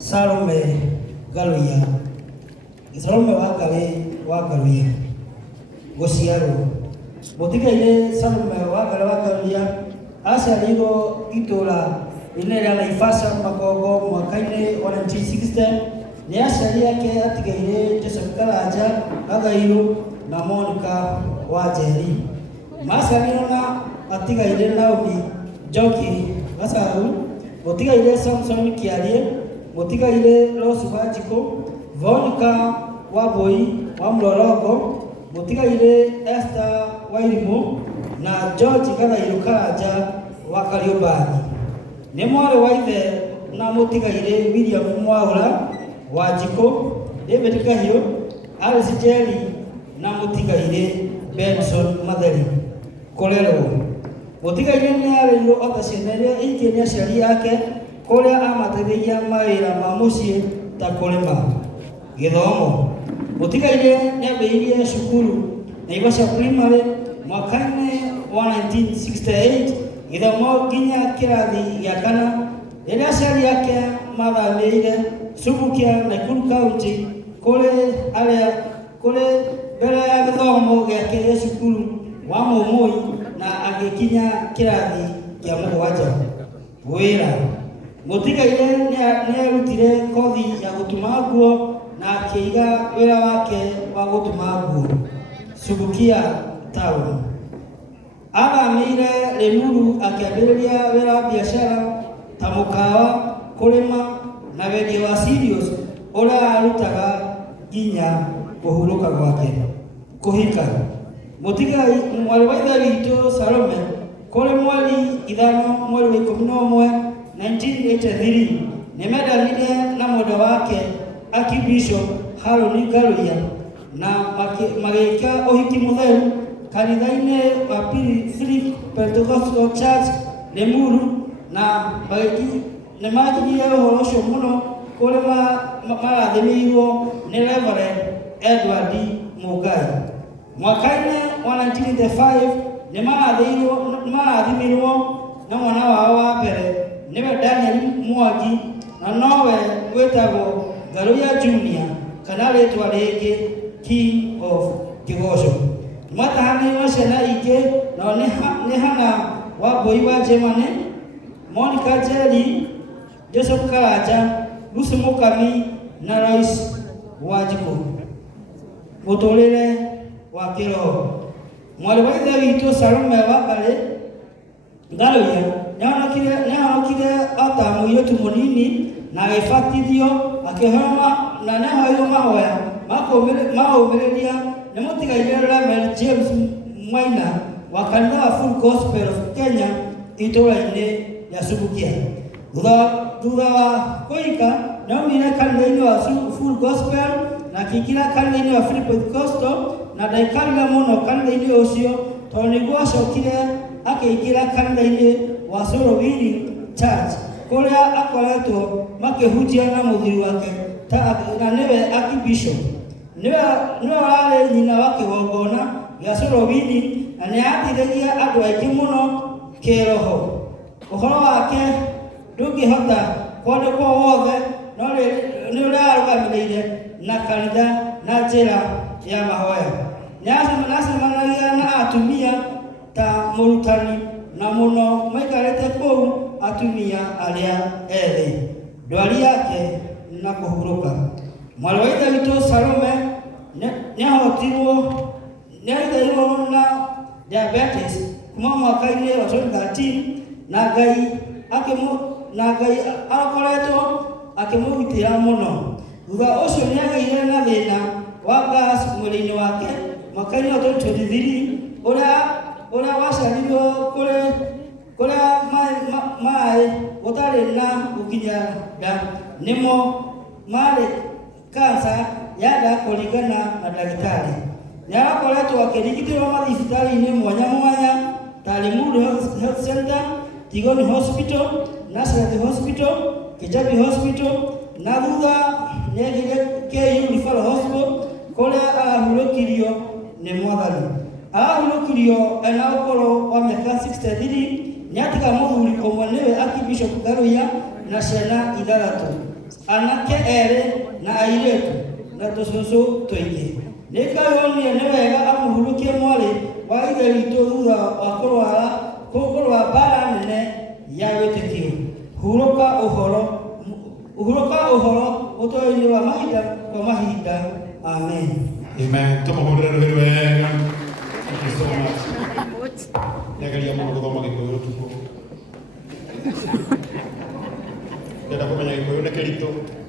Salome Galuya Salome wa Galuya Gociarwo Mũtigaire Salome wa Galuya aciarirwo itũũra inene rĩa Naivasha Magongo mwaka-inĩ wa 1960. Nĩ aciari ake atigaire Joseph Karanja Gagairũ na Monica Wanjeri. Maciarirwo na atigaire Naomi Njoki Gacaũ, mũtigaire Samson Kĩarie, mũtigaire Rose Wanjikũ, Veronica Wambui wa Mlolongo, mũtigaire Esther Wairimũ na George Gagairũ Karanja wa Kariũbangi. Nĩ mwarĩ wa ithe na mũtigaire William Mwaũra Wanjikũ, David Kahiũ, Alice Njeri na mũtigaire Benson Matheri. Kũrerwo mũtigaire nĩ arerĩirwo ota ciana iria ingĩ nĩ aciari ake, kũrĩa amateithagia mawĩra ma mũciĩ ta kũrĩma. Gĩthomo mũtigaire nĩ ambĩrĩirie cukuru Naivasha Primary mwaka-inĩ wa 1968 gĩthomo nginya kĩrathi gĩa kana, rĩrĩa aciari ake mathamĩire Subukia Nakuru County kũrĩ mbere ya gĩthomo gĩake gĩa cukuru wa Mũmũi na agĩkinya kĩrathi kĩa mũgwanja. Wĩra mũtigaire nĩ arutire kothi ya gũtuma nguo na akĩiga wĩra wake wa gũtuma nguo Subukia Town. Athamĩire Limuru akĩambĩrĩria wĩra wa biacara ta mũkawa, kũrĩma na wendia wa cereals ũrĩa arutaga nginya kũhurũka gwake. Kũhika mũtigai mwarĩ wa ithe witũ Salome kũrĩ mweri 5 mweri wa 11 1983 nĩ mendanire na mwendwa wake Archbishop Harũni Galuya na magĩka ũhiki mũtheru kanitha-inĩ wa Philip Pentecostal Church Limuru, na nĩ makinyire ũhoro ũcio mũno kũrĩa marathĩrĩirwo nĩ Reverend Edward Mũngai. Mwaka-inĩ wa 1985 nĩ marathimirwo na mwana wao wa mbere nĩwe Daniel Mwangi, na nowe wĩtagwo Galuya Junior kana rĩtwa rĩngĩ King of Kĩgoco. Matahanĩirwo ciana ingĩ nao nĩ Hannah Wambui wa Germany, Monica Njeri, Joseph Karanja, Lucy Mũkami na Royce Wanjikũ. Mũtũrĩre wa kĩroho mwarĩ wa ithe witũ Salome wa Galuya nĩahonokire ota mũirĩtu mũnini na agĩbatithio, na nĩahoirwo mahoya ma ũmĩrĩria nĩ mũtigaire Reverend James Mwaina wa kanitha wa Full Gospel of Kenya itũũra-inĩ rĩa Subukia. Thutha wa kũhika nĩaumire kanitha-inĩ wa Full Gospel na akĩingĩra kanitha-inĩ wa Philip Pentecostal, na ndaikarire mũno kanitha-inĩ ũcio tondũ nĩguo acokire akĩingĩra kanitha-inĩ wa Solowini Church kũrĩa akoretwo makĩhunjia na mũthuri wake na nĩwe Archbishop. Nĩwe warĩ nyina wa kĩgongona gĩa Solowini na nĩateithagia andũ aingĩ mũno kĩroho. Ũhoro wake ndũngĩhota kwandĩkwo wothe, no nĩ ũrarũgamĩrĩire na kanitha na njĩra ya mahoya. Nĩacemanagia na atumia ta mũrutani na mũno maikarĩte kũu atumia arĩa ethĩ. Ndwari yake na kũhurũka mwarĩ wa ithe witũ Salome nĩahotirwo na diabetes kuma mwaka-inĩ wa 2013 na Ngai akoretwo akĩmũgitĩra mũno. Thutha ũcio nĩagĩire na thĩna wa gas mwĩrĩ-inĩ wake mwaka-inĩ wa 2023 ũrĩa waciarirwo kũrĩa maĩ gũtarĩ na gũkinya nda, nĩmo marĩ kansa ya nda kũringana na ndagĩtarĩ. Nĩarakoretwo akĩrigitĩrwo mathibitarĩ-inĩ mwanya mwanya ta Limuru Health Center, Tigoni Hospital, Nazareth Hospital, Kijabi Hospital, na thutha nĩagire KU Referral Hospital kũrĩa arahurũkirio nĩ Mwathani. Arahurũkirio ena ũkũrũ wa mĩaka 63, nĩatiga mũthuri ũmwe nĩwe Archbishop Galuya na ciana 6. anake erĩ na airĩtu na tũcũcũ tũingĩ. Nĩ Ngai wonire nĩ wega amũhurũkie mwarĩ wa ithe witũ thutha wa kũrũa mbara nene ya wĩtĩkio. Hurũka ũhoro ũtũũro-inĩ wa mahinda kwa mahinda. Amen. Amen. Tũmũhũrĩre rũhĩ wega. Thank you so much. Nĩageria mũno gũthoma Gĩkũyũ ũtukũ. Ndenda kũmenya Gĩkũyũ nĩ kĩritũ.